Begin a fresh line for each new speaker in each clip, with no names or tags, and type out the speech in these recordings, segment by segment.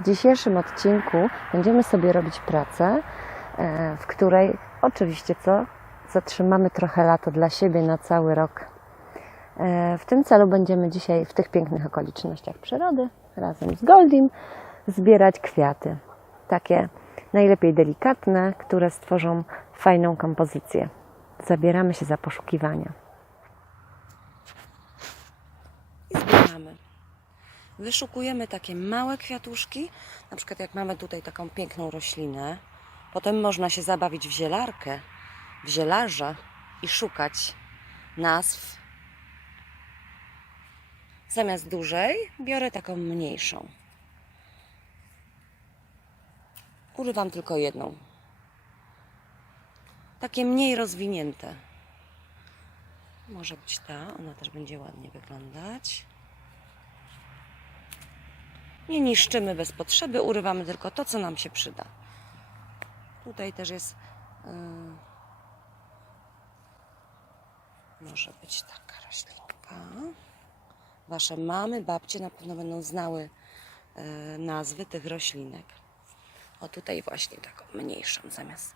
W dzisiejszym odcinku będziemy sobie robić pracę, e, w której oczywiście co? Zatrzymamy trochę lato dla siebie na cały rok. E, W tym celu będziemy dzisiaj w tych pięknych okolicznościach przyrody razem z Goldim zbierać kwiaty. Takie najlepiej delikatne, które stworzą fajną kompozycję. Zabieramy się za poszukiwania. I zbieramy. Wyszukujemy takie małe kwiatuszki, na przykład jak mamy tutaj taką piękną roślinę. Potem można się zabawić w zielarkę, w zielarza i szukać nazw. Zamiast dużej biorę taką mniejszą. Urywam tylko jedną. Takie mniej rozwinięte. Może być ta, ona też będzie ładnie wyglądać. Nie niszczymy bez potrzeby, urywamy tylko to, co nam się przyda. Tutaj też jest. Yy, może być taka roślinka. Wasze mamy, babcie na pewno będą znały yy, nazwy tych roślinek. O tutaj właśnie taką mniejszą zamiast,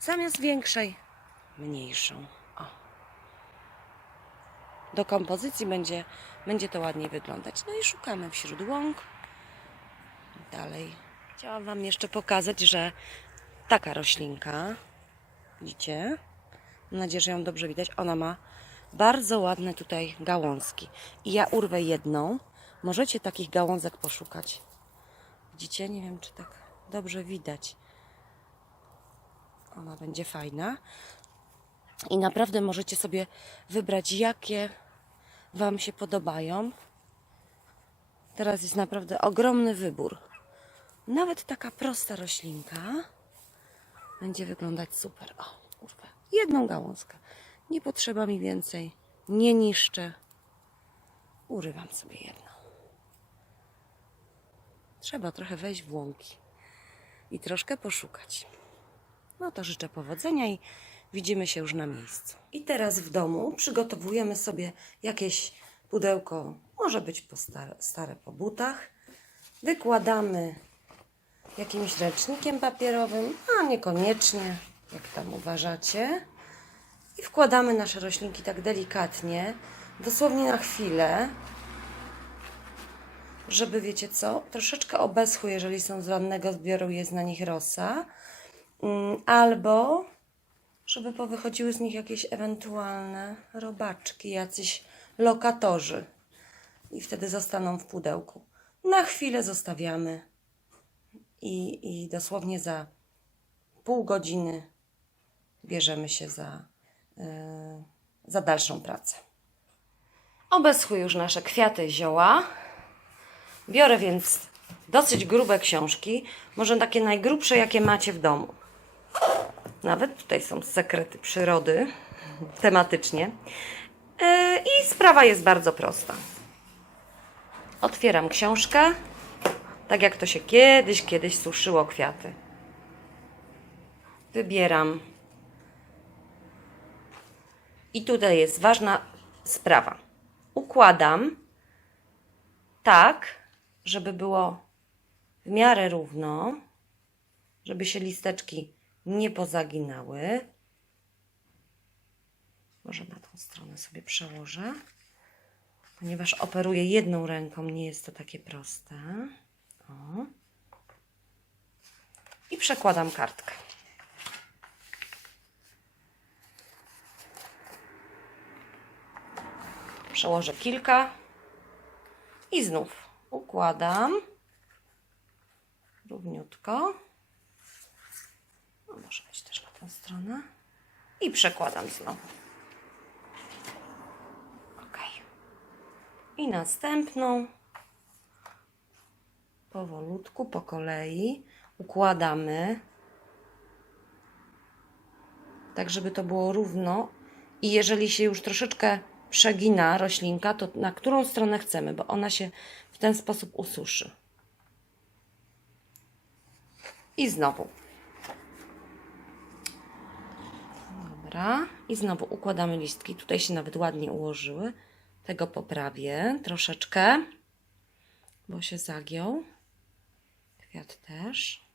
zamiast większej, mniejszą. O. Do kompozycji będzie, będzie to ładniej wyglądać. No i szukamy wśród łąk dalej. Chciałam Wam jeszcze pokazać, że taka roślinka, widzicie? Mam nadzieję, że ją dobrze widać. Ona ma bardzo ładne tutaj gałązki. I ja urwę jedną. Możecie takich gałązek poszukać. Widzicie? Nie wiem, czy tak dobrze widać. Ona będzie fajna. I naprawdę możecie sobie wybrać, jakie Wam się podobają. Teraz jest naprawdę ogromny wybór. Nawet taka prosta roślinka będzie wyglądać super. O, urwę jedną gałązkę. Nie potrzeba mi więcej. Nie niszczę. Urywam sobie jedną. Trzeba trochę wejść w łąki i troszkę poszukać. No to życzę powodzenia i widzimy się już na miejscu. I teraz w domu przygotowujemy sobie jakieś pudełko, może być po stare, stare po butach. Wykładamy jakimś ręcznikiem papierowym, a niekoniecznie, jak tam uważacie. I wkładamy nasze roślinki tak delikatnie, dosłownie na chwilę, żeby wiecie co, troszeczkę obeschły, jeżeli są z ładnego zbioru, jest na nich rosa, Mm, albo żeby powychodziły z nich jakieś ewentualne robaczki, jacyś lokatorzy i wtedy zostaną w pudełku. Na chwilę zostawiamy i, i dosłownie za pół godziny bierzemy się za, yy, za dalszą pracę. Obeschły już nasze kwiaty zioła. Biorę więc dosyć grube książki, może takie najgrubsze, jakie macie w domu. Nawet tutaj są sekrety przyrody tematycznie. Yy, I sprawa jest bardzo prosta. Otwieram książkę, tak jak to się kiedyś, kiedyś suszyło kwiaty. Wybieram. I tutaj jest ważna sprawa. Układam tak, żeby było w miarę równo, żeby się listeczki nie pozaginały. Może na tą stronę sobie przełożę. Ponieważ operuję jedną ręką, nie jest to takie proste. O. I przekładam kartkę. Przełożę kilka i znów układam równiutko. No, może być też na tę stronę. I przekładam znowu. Ok. I następną powolutku, po kolei układamy tak, żeby to było równo. I jeżeli się już troszeczkę przegina roślinka, to na którą stronę chcemy, bo ona się w ten sposób ususzy. I znowu. Dobra. I znowu układamy listki. Tutaj się nawet ładnie ułożyły. Tego poprawię troszeczkę, bo się zagiął. Kwiat też.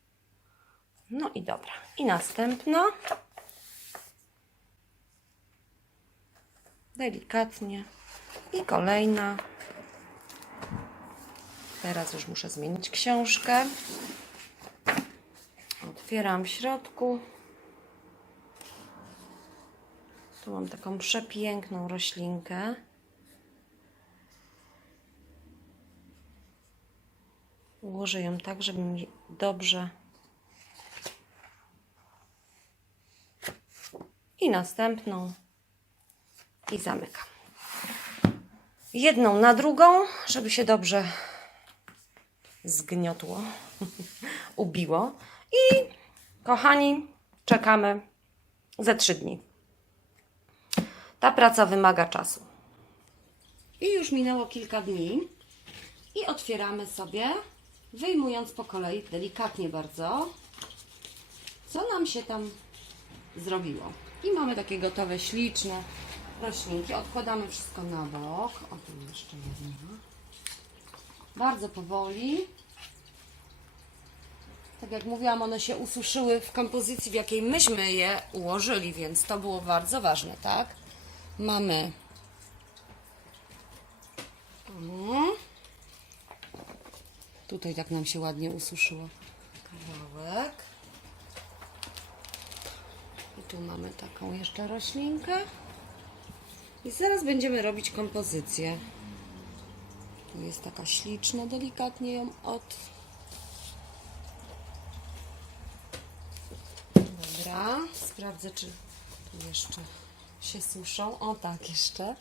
No i dobra. I następna. Delikatnie. I kolejna. Teraz już muszę zmienić książkę. Otwieram w środku. Tu mam taką przepiękną roślinkę. Ułożę ją tak, żeby mi dobrze. I następną. I zamykam. Jedną na drugą, żeby się dobrze zgniotło, ubiło. I kochani, czekamy ze trzy dni. Ta praca wymaga czasu. I już minęło kilka dni. I otwieramy sobie, wyjmując po kolei, delikatnie bardzo, co nam się tam zrobiło. I mamy takie gotowe, śliczne roślinki. Odkładamy wszystko na bok. O, tu jeszcze jedna. Bardzo powoli. Tak jak mówiłam, one się ususzyły w kompozycji, w jakiej myśmy je ułożyli, więc to było bardzo ważne, tak? Mamy. Tutaj tak nam się ładnie ususzyło kawałek. I tu mamy taką jeszcze roślinkę. I zaraz będziemy robić kompozycję. Tu jest taka śliczna, delikatnie ją od... Dobra, sprawdzę, czy tu jeszcze się suszą. O tak, jeszcze.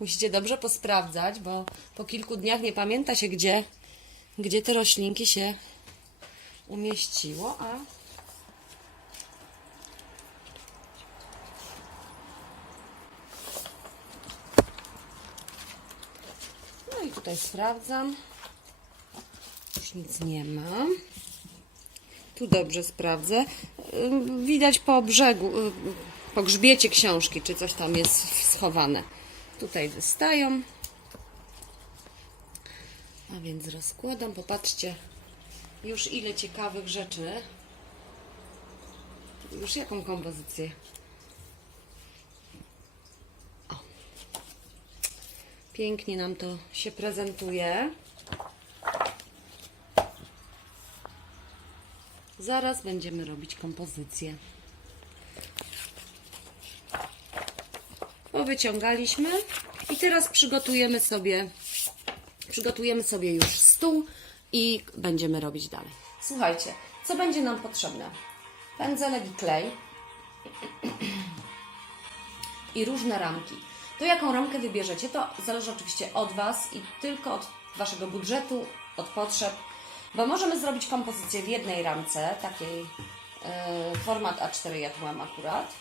Musicie dobrze posprawdzać, bo po kilku dniach nie pamięta się, gdzie, gdzie te roślinki się umieściło, a No i tutaj sprawdzam. Już nic nie ma. Tu dobrze sprawdzę. Widać po brzegu, y, po grzbiecie książki, czy coś tam jest schowane. Tutaj wystają. A więc rozkładam. Popatrzcie, już ile ciekawych rzeczy. Już jaką kompozycję? Pięknie nam to się prezentuje. Zaraz będziemy robić kompozycję. Powyciągaliśmy i teraz przygotujemy sobie przygotujemy sobie już stół i będziemy robić dalej. Słuchajcie, co będzie nam potrzebne? Pędzelek i klej i różne ramki. To jaką ramkę wybierzecie, to zależy oczywiście od Was i tylko od Waszego budżetu, od potrzeb, bo możemy zrobić kompozycję w jednej ramce, takiej e, format A4 ja tu mam akurat.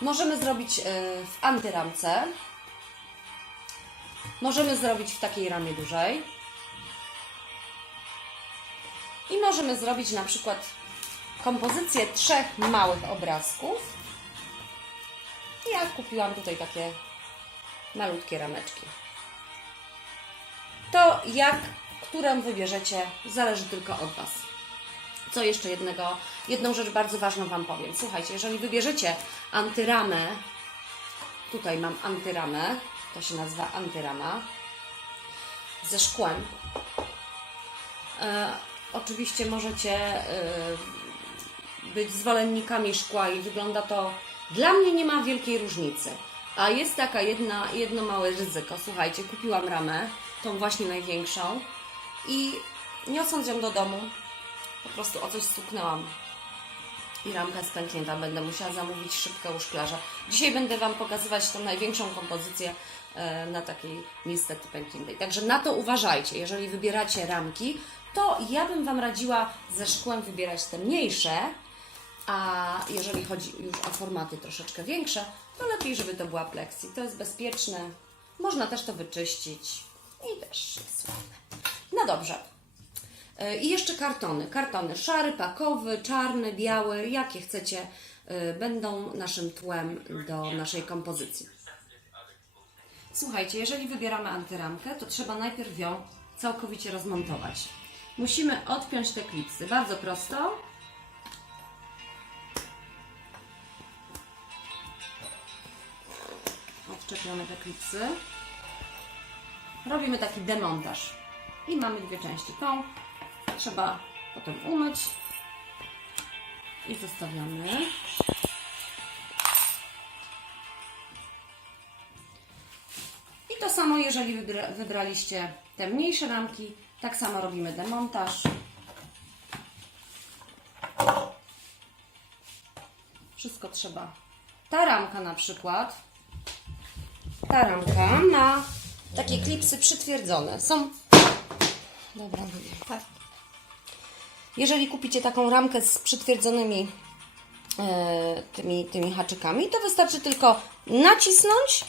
Możemy zrobić e, w antyramce. Możemy zrobić w takiej ramie dużej. I możemy zrobić na przykład kompozycję trzech małych obrazków. Ja kupiłam tutaj takie malutkie rameczki. To jak, którą wybierzecie, zależy tylko od Was. Co jeszcze jednego, jedną rzecz bardzo ważną Wam powiem. Słuchajcie, jeżeli wybierzecie antyramę, tutaj mam antyramę, to się nazywa antyrama, ze szkłem. E, oczywiście możecie e, być zwolennikami szkła i wygląda to. Dla mnie nie ma wielkiej różnicy. A jest taka jedna, jedno małe ryzyko. Słuchajcie, kupiłam ramę, tą właśnie największą i niosąc ją do domu, po prostu o coś stuknęłam. I ramka pęknięta. Będę musiała zamówić szybkę u szklarza. Dzisiaj będę Wam pokazywać tą największą kompozycję e, na takiej niestety pękniętej. Także na to uważajcie. Jeżeli wybieracie ramki, to ja bym Wam radziła ze szkłem wybierać te mniejsze, a jeżeli chodzi już o formaty troszeczkę większe, to lepiej, żeby to była plexi. To jest bezpieczne. Można też to wyczyścić i też jest ładne. No dobrze. E, I jeszcze kartony. Kartony szary, pakowy, czarny, biały, jakie chcecie, e, będą naszym tłem do naszej kompozycji. Słuchajcie, jeżeli wybieramy antyramkę, to trzeba najpierw ją całkowicie rozmontować. musimy odpiąć te klipsy. Bardzo prosto. Odczepiamy te klipsy. Robimy taki demontaż. I mamy dwie części. Tą trzeba potem umyć. I zostawiamy. I to samo, jeżeli wybra wybraliście te mniejsze ramki, tak samo robimy demontaż. Wszystko trzeba. Ta ramka na przykład, ta ramka ma takie klipsy przytwierdzone. Są. Dobra, tak. Jeżeli kupicie taką ramkę z przytwierdzonymi e, tymi, tymi haczykami, to wystarczy tylko nacisnąć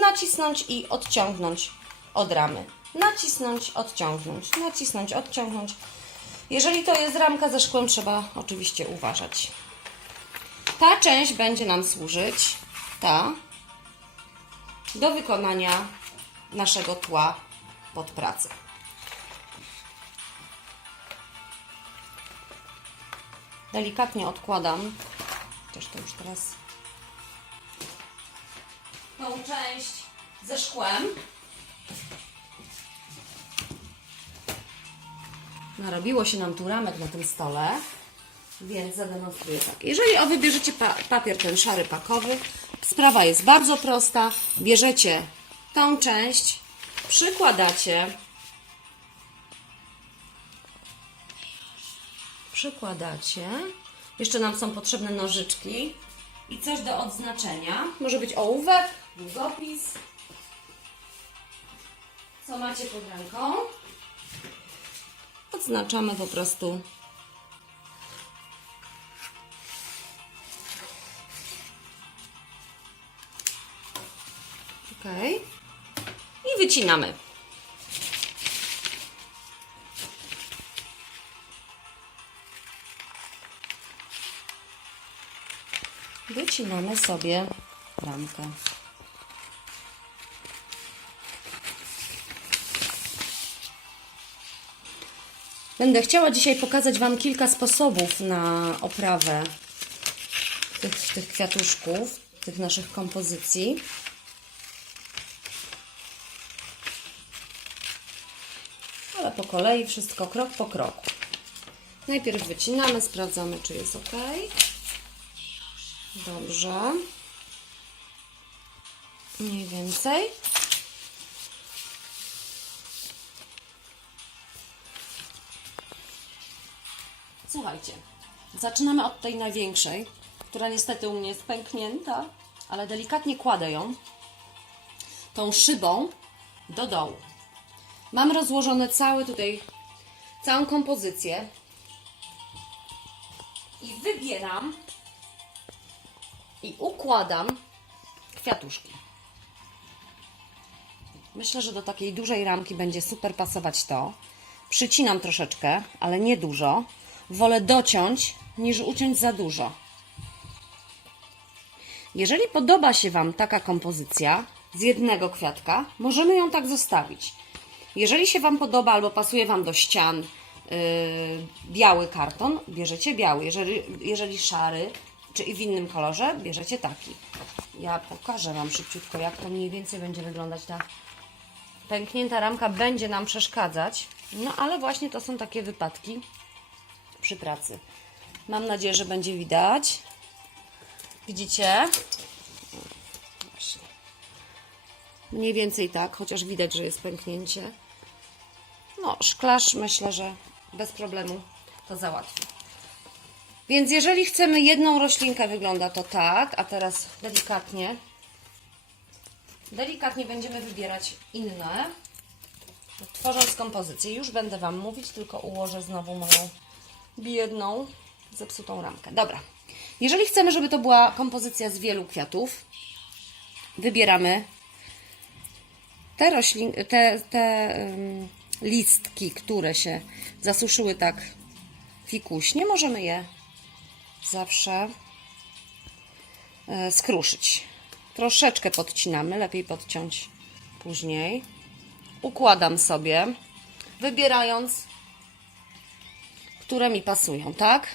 nacisnąć i odciągnąć od ramy. Nacisnąć, odciągnąć, nacisnąć, odciągnąć. Jeżeli to jest ramka ze szkłem, trzeba oczywiście uważać. Ta część będzie nam służyć, ta, do wykonania naszego tła pod pracę. Delikatnie odkładam, chociaż to już teraz tą część ze szkłem. Narobiło się nam tu ramek na tym stole, więc zademonstruję tak. Jeżeli o, wybierzecie pa papier ten szary pakowy, sprawa jest bardzo prosta. Bierzecie tą część, przykładacie, przykładacie. Jeszcze nam są potrzebne nożyczki i coś do odznaczenia. Może być ołówek, długopis. Co macie pod ręką? Odznaczamy po prostu. Ok. I wycinamy. Wycinamy sobie ramkę. Będę chciała dzisiaj pokazać Wam kilka sposobów na oprawę tych, tych kwiatuszków, tych naszych kompozycji. Ale po kolei, wszystko krok po kroku. Najpierw wycinamy, sprawdzamy, czy jest ok. Dobrze. Mniej więcej. Słuchajcie, zaczynamy od tej największej, która niestety u mnie jest pęknięta, ale delikatnie kładę ją tą szybą do dołu. Mam rozłożone cały tutaj, całą kompozycję i wybieram i układam kwiatuszki. Myślę, że do takiej dużej ramki będzie super pasować to. Przycinam troszeczkę, ale nie dużo. Wolę dociąć niż uciąć za dużo. Jeżeli podoba się Wam taka kompozycja z jednego kwiatka, możemy ją tak zostawić. Jeżeli się Wam podoba albo pasuje Wam do ścian yy, biały karton, bierzecie biały. Jeżeli, jeżeli szary, czy i w innym kolorze, bierzecie taki. Ja pokażę Wam szybciutko, jak to mniej więcej będzie wyglądać ta pęknięta ramka. Będzie nam przeszkadzać, no ale właśnie to są takie wypadki przy pracy. Mam nadzieję, że będzie widać. Widzicie? Mniej więcej tak, chociaż widać, że jest pęknięcie. No, szklarz myślę, że bez problemu to załatwi. Więc jeżeli chcemy jedną roślinkę, wygląda to tak, a teraz delikatnie, delikatnie będziemy wybierać inne, tworząc kompozycję. Już będę Wam mówić, tylko ułożę znowu moją biedną, zepsutą ramkę. Dobra. Jeżeli chcemy, żeby to była kompozycja z wielu kwiatów, wybieramy te roślin, te, te ym, listki, które się zasuszyły tak fikuśnie, możemy je zawsze e, skruszyć. Troszeczkę podcinamy, lepiej podciąć później. Układam sobie, wybierając które mi pasują, tak?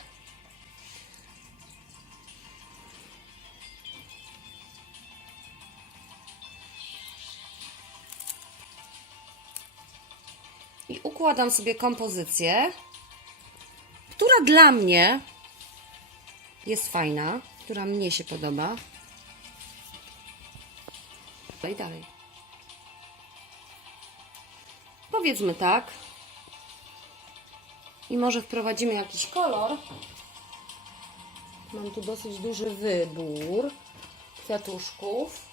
I układam sobie kompozycję, która dla mnie jest fajna, która mnie się podoba. Dalej, dalej. Powiedzmy tak. I może wprowadzimy jakiś kolor. Mam tu dosyć duży wybór kwiatuszków.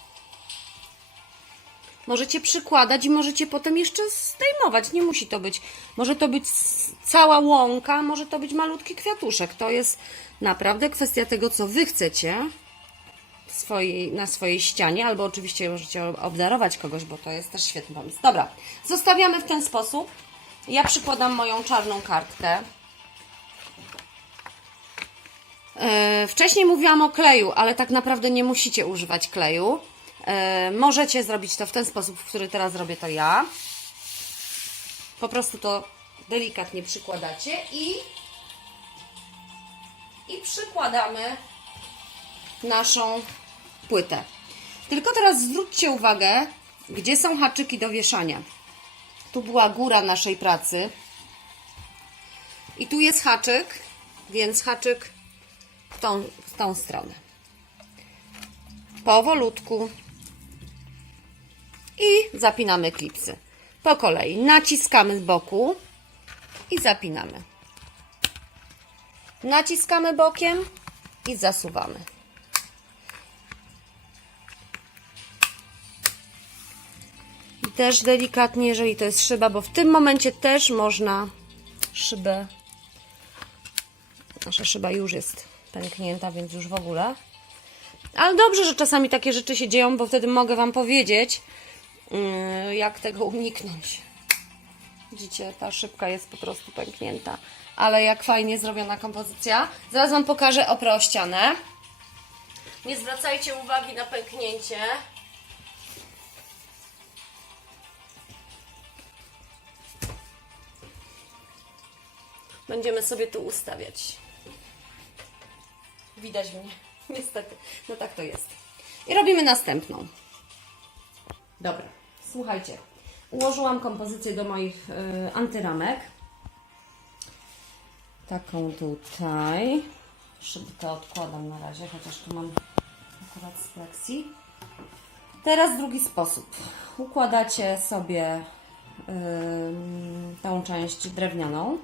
Możecie przykładać i możecie potem jeszcze zdejmować. Nie musi to być. Może to być cała łąka, może to być malutki kwiatuszek. To jest naprawdę kwestia tego, co wy chcecie swojej, na swojej ścianie, albo oczywiście możecie obdarować kogoś, bo to jest też świetny pomysł. Dobra, zostawiamy w ten sposób. Ja przykładam moją czarną kartkę. E, Wcześniej mówiłam o kleju, ale tak naprawdę nie musicie używać kleju. E, Możecie zrobić to w ten sposób, w który teraz robię to ja. Po prostu to delikatnie przykładacie i, i przykładamy naszą płytę. Tylko teraz zwróćcie uwagę, gdzie są haczyki do wieszania. Tu była góra naszej pracy. I tu jest haczyk, więc haczyk w tą, w tą stronę. Powolutku. I zapinamy klipsy. Po kolei naciskamy z boku i zapinamy. Naciskamy bokiem i zasuwamy. I też delikatnie, jeżeli to jest szyba, bo w tym momencie też można szybę. Nasza szyba już jest pęknięta, więc już w ogóle. Ale dobrze, że czasami takie rzeczy się dzieją, bo wtedy mogę Wam powiedzieć, jak tego uniknąć. Widzicie, ta szybka jest po prostu pęknięta. Ale jak fajnie zrobiona kompozycja. Zaraz Wam pokażę oprę o ścianę. Nie zwracajcie uwagi na pęknięcie. Będziemy sobie tu ustawiać. Widać mnie, niestety. No tak to jest. I robimy następną. Dobra, słuchajcie. Ułożyłam kompozycję do moich y, antyramek. Taką tutaj. Szybko odkładam na razie, chociaż tu mam akurat z pleksji. Teraz drugi sposób. Układacie sobie ym, tą część drewnianą.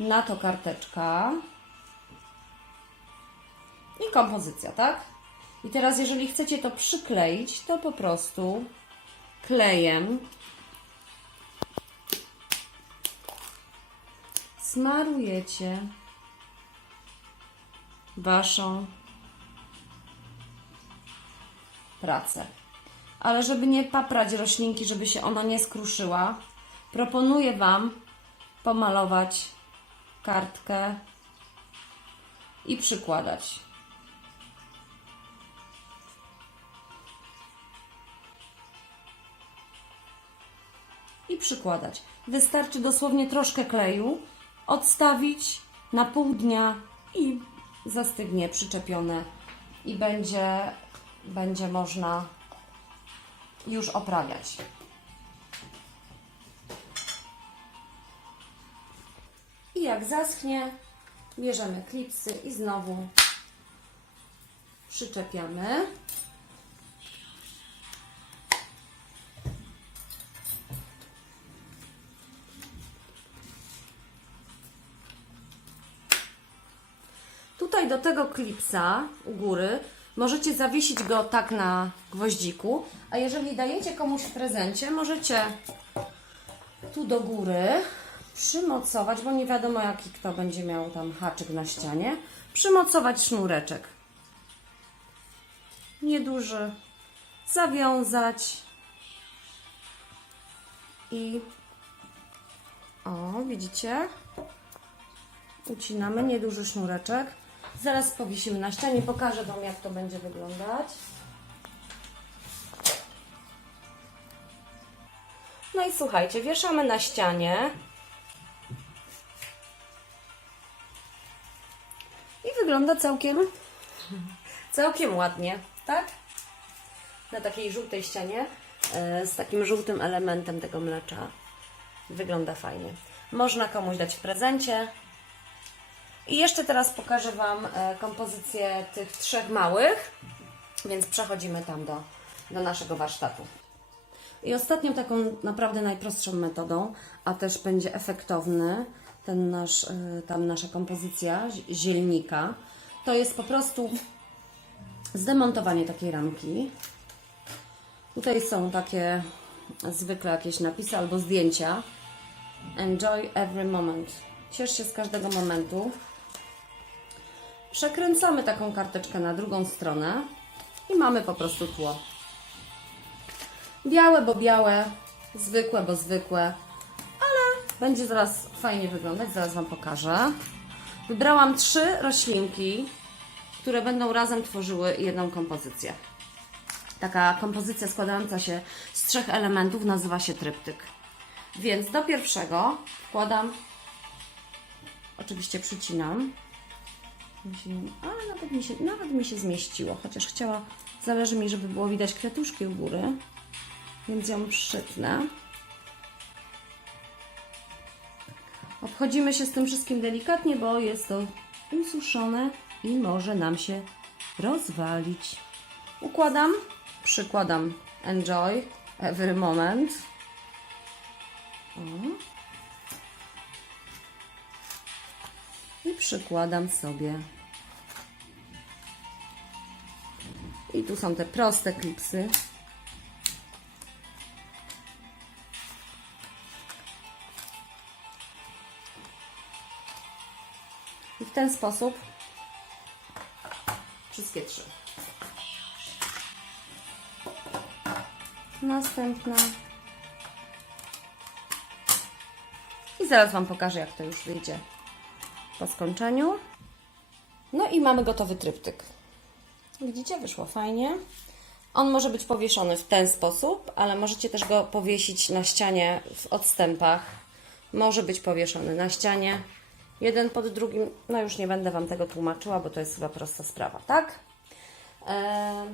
Na to karteczka. I kompozycja, tak? I teraz, jeżeli chcecie to przykleić, to po prostu klejem smarujecie waszą pracę. Ale żeby nie paprać roślinki, żeby się ona nie skruszyła, proponuję Wam pomalować kartkę i przykładać. Przykładać. Wystarczy dosłownie troszkę kleju, odstawić na pół dnia i zastygnie przyczepione i będzie, będzie można już oprawiać. I jak zaschnie, bierzemy klipsy i znowu przyczepiamy. Tutaj do tego klipsa u góry możecie zawiesić go tak na gwoździku, a jeżeli dajecie komuś w prezencie, możecie tu do góry przymocować, bo nie wiadomo jaki kto będzie miał tam haczyk na ścianie, przymocować sznureczek. Nieduży. Zawiązać. I o, widzicie? Ucinamy nieduży sznureczek. Zaraz powiesimy na ścianie. Pokażę Wam, jak to będzie wyglądać. No i słuchajcie, wieszamy na ścianie. wygląda całkiem, całkiem ładnie, tak? Na takiej żółtej ścianie e, z takim żółtym elementem tego mlecza. Wygląda fajnie. Można komuś dać w prezencie. I jeszcze teraz pokażę Wam e, kompozycję tych trzech małych, więc przechodzimy tam do, do naszego warsztatu. I ostatnią taką naprawdę najprostszą metodą, a też będzie efektowny ten nasz, y, tam nasza kompozycja zi- zielnika, to jest po prostu zdemontowanie takiej ramki. Tutaj są takie zwykle jakieś napisy albo zdjęcia. Enjoy every moment. Ciesz się z każdego momentu. Przekręcamy taką karteczkę na drugą stronę i mamy po prostu tło. Białe, bo białe, zwykłe, bo zwykłe, ale będzie zaraz fajnie wyglądać, zaraz Wam pokażę. Wybrałam trzy roślinki, które będą razem tworzyły jedną kompozycję. Taka kompozycja składająca się z trzech elementów nazywa się tryptyk. Więc do pierwszego wkładam, oczywiście przycinam, Ale nawet mi, się, nawet mi się zmieściło, chociaż chciała, zależy mi, żeby było widać kwiatuszki u góry więc ją przytnę. Obchodzimy się z tym wszystkim delikatnie, bo jest to ususzone i może nam się rozwalić. Układam, przykładam enjoy every moment. O. przykładam sobie. I tu są te proste klipsy. I w ten sposób wszystkie trzy. Następna. I zaraz Wam pokażę, jak to już wyjdzie po skończeniu. No i mamy gotowy tryptyk. Widzicie, wyszło fajnie. On może być powieszony w ten sposób, ale możecie też go powiesić na ścianie w odstępach. Może być powieszony na ścianie, jeden pod drugim. No już nie będę Wam tego tłumaczyła, bo to jest chyba prosta sprawa, tak? Eee,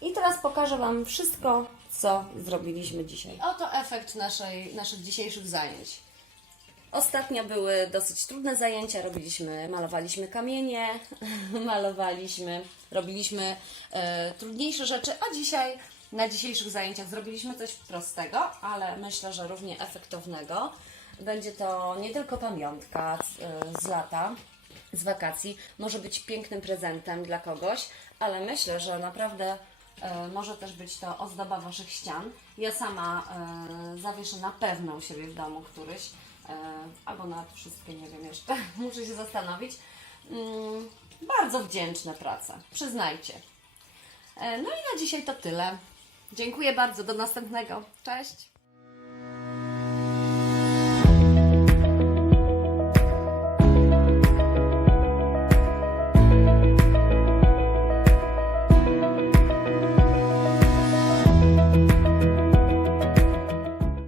I teraz pokażę Wam wszystko, co zrobiliśmy dzisiaj. Oto efekt naszej, naszych dzisiejszych zajęć. Ostatnio były dosyć trudne zajęcia. Robiliśmy, malowaliśmy kamienie, malowaliśmy, robiliśmy e, trudniejsze rzeczy, a dzisiaj na dzisiejszych zajęciach zrobiliśmy coś prostego, ale myślę, że równie efektownego. Będzie to nie tylko pamiątka z, e, z lata, z wakacji, może być pięknym prezentem dla kogoś, ale myślę, że naprawdę e, może też być to ozdoba Waszych ścian. Ja sama e, zawieszę na pewno u siebie w domu któryś, albo nawet wszystkie, nie wiem jeszcze, muszę się zastanowić. Mm, bardzo wdzięczne prace, przyznajcie. E, no i na dzisiaj to tyle. Dziękuję bardzo, do następnego. Cześć!